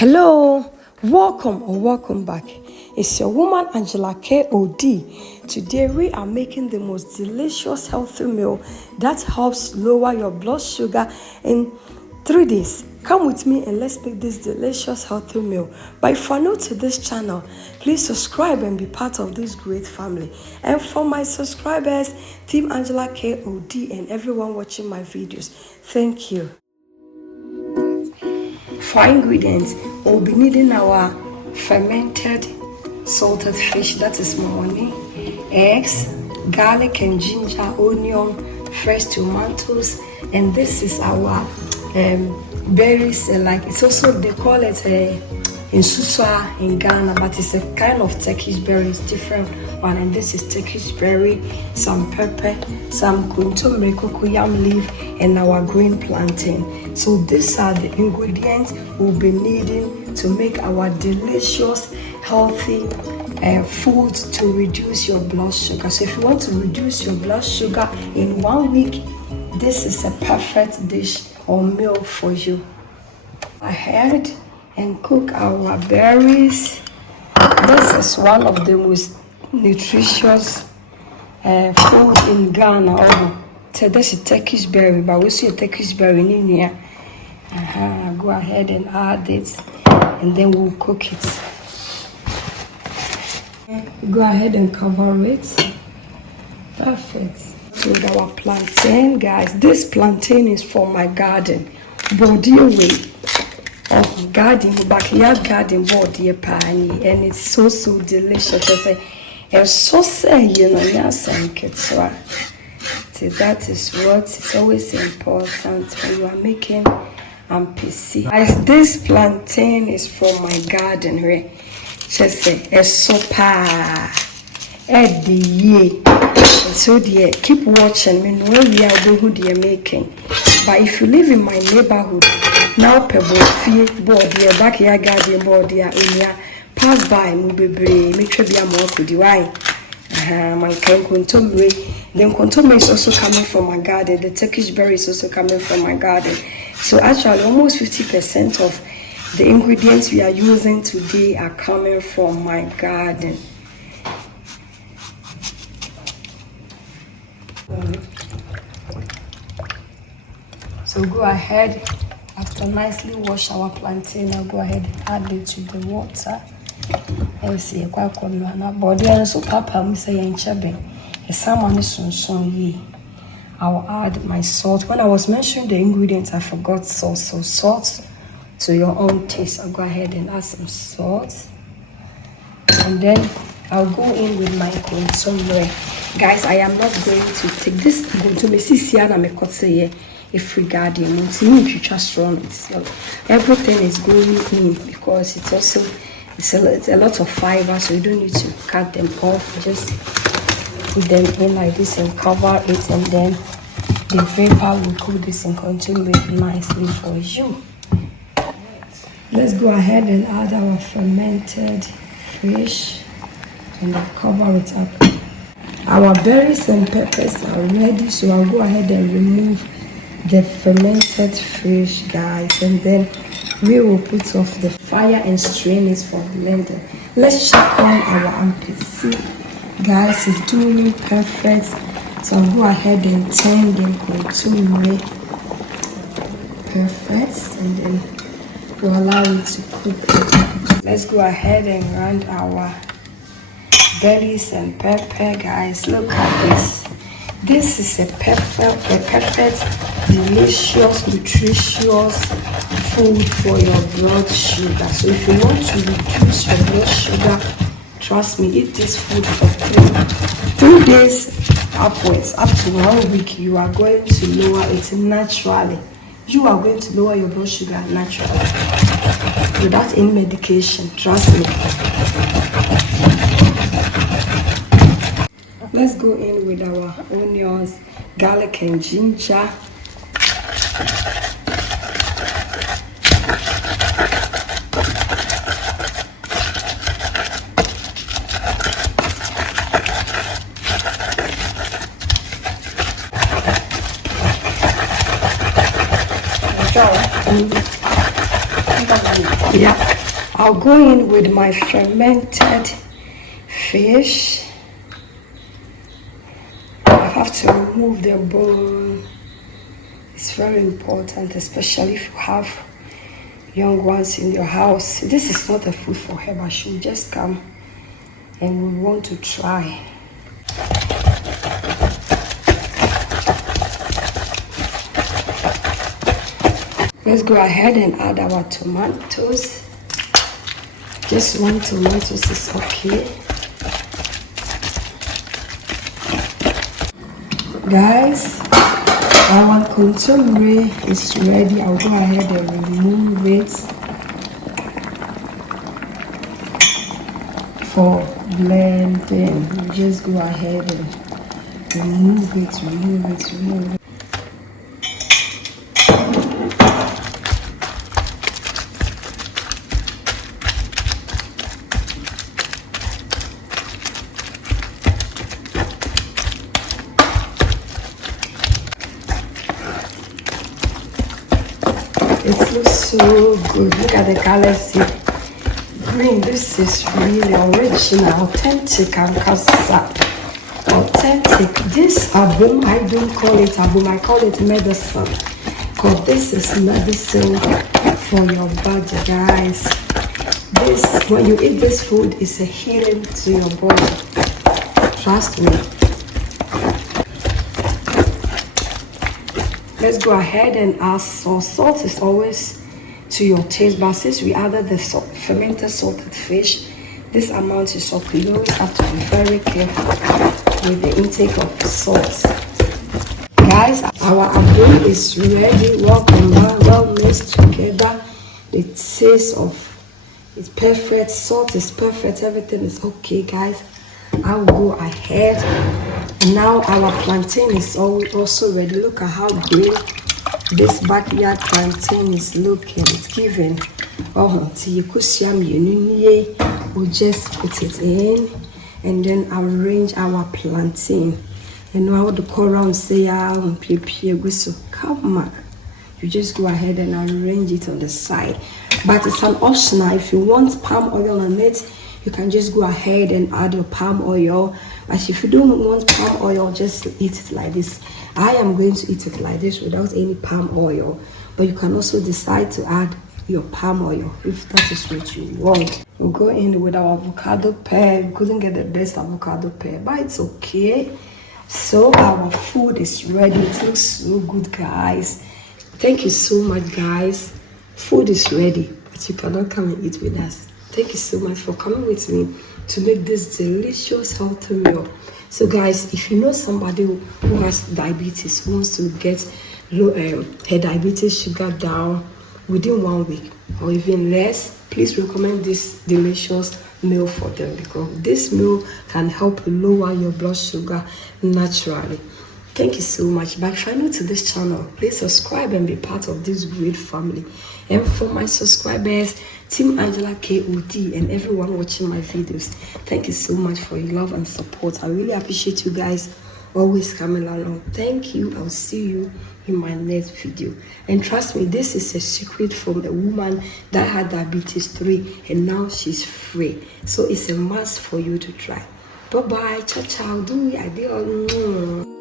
Hello, welcome or welcome back. It's your woman Angela KOD. Today we are making the most delicious healthy meal that helps lower your blood sugar in 3 days. Come with me and let's make this delicious healthy meal. But if you're new to this channel, please subscribe and be part of this great family. And for my subscribers, Team Angela KOD and everyone watching my videos, thank you. For ingredients, we'll be needing our fermented salted fish, that is mahoni, eggs, garlic and ginger, onion, fresh tomatoes, and this is our berries. Like it's also, they call it in Suswa in Ghana, but it's a kind of Turkish berry, it's different one. And this is Turkish berry, some pepper, some kuntumre, cocoyam leaf, and our green plantain. So these are the ingredients we'll be needing to make our delicious, healthy food to reduce your blood sugar. So if you want to reduce your blood sugar in 1 week, this is a perfect dish or meal for you. Ahead and cook our berries. This is one of the most nutritious food in Ghana. Oh, so this is Turkish berry, but we see a Turkish berry in here. Go ahead and add it, and then we'll cook it. Go ahead and cover it. Perfect. With our plantain, guys. This plantain is from my garden. Body away of garden, backyard garden body pani, and it's so delicious. It's so you know, yes, and so that is what is always important when you are making Ampesie. As this plantain is from my garden, right? Just say it's so so dear, keep watching me know we are going who they are making. But if you live in my neighborhood, now pebble fee board dear backyard garden board dear pass by me make sure be a more could you why? My contumely. Then contumely is also coming from my garden. The Turkish berry is also coming from my garden. So actually almost 50% of the ingredients we are using today are coming from my garden. So go ahead, after nicely wash our plantain, I'll go ahead and add it to the water. And see a quack on my body. And so papa me say in chabe a salmon is son ye. I'll add my salt. When I was mentioning the ingredients, I forgot salt. So salt to your own taste. I'll go ahead and add some salt. And then I'll go in with my consomme. Guys, I am not going to take this consomme. Siana me cut say if regarding everything is going in because it's also it's a lot of fiber, so you don't need to cut them off. Just put them in like this and cover it, and then the vapor will cook this and continue it nicely for you. Let's go ahead and add our fermented fish and then cover it up. Our berries and peppers are ready, so I'll go ahead and remove the fermented fish, guys, and then we will put off the fire and strain it from the blender. Let's check on our Ampesie, guys. It's doing perfect, so I'll go ahead and turn them into perfect, and then we'll allow it to cook. Let's go ahead and run our berries and pepper, guys. Look at this. This is a perfect, delicious, nutritious food for your blood sugar. So if you want to reduce your blood sugar, trust me, eat this food for 3 days upwards, up to 1 week. You are going to lower it naturally. You are going to lower your blood sugar naturally without any medication. Trust me. Let's go in with our onions, garlic and ginger. Yeah. I'll go in with my fermented fish. I have to remove the bone. It's very important, especially if you have young ones in your house. This is not a food for her, but she'll just come and we want to try. Let's go ahead and add our tomatoes. Just one tomato is okay. Guys, our contemporary is ready. I'll go ahead and remove it for blending. You just go ahead and remove it. It looks so good. Look at the colors here. Green. This is really original, authentic, and authentic. This abum, I don't call it abum, I call it medicine. Because this is medicine for your body, guys. This, when you eat this food, is a healing to your body. Trust me. Let's go ahead and add salt. Salt is always to your taste, but since we added the fermented salted fish, this amount is okay. You always have to be very careful with the intake of salt. Guys, our abum is ready, well combined, well mixed together. The taste of it's perfect, salt is perfect, everything is okay, guys. I'll go ahead. Now our plantain is also ready. Look at how green this backyard plantain is looking. It's giving. We'll just put it in and then arrange our plantain. And now the coral say, so come on. You just go ahead and arrange it on the side. But it's an optional. If you want palm oil on it, you can just go ahead and add your palm oil. But if you don't want palm oil, just eat it like this. I am going to eat it like this without any palm oil. But you can also decide to add your palm oil if that is what you want. We'll go in with our avocado pear. We couldn't get the best avocado pear, but it's okay. So our food is ready. It looks so good, guys. Thank you so much, guys. Food is ready, but you cannot come and eat with us. Thank you so much for coming with me to make this delicious healthy meal. So guys, if you know somebody who has diabetes, who wants to get her diabetes sugar down within 1 week or even less, please recommend this delicious meal for them, because this meal can help lower your blood sugar naturally. Thank you so much. But if you're new to this channel, please subscribe and be part of this great family. And for my subscribers, Team Angela KOD, and everyone watching my videos, thank you so much for your love and support. I really appreciate you guys always coming along. Thank you. I'll see you in my next video. And trust me, this is a secret from a woman that had diabetes 3 and now she's free. So it's a must for you to try. Bye bye. Ciao ciao. Do me idea.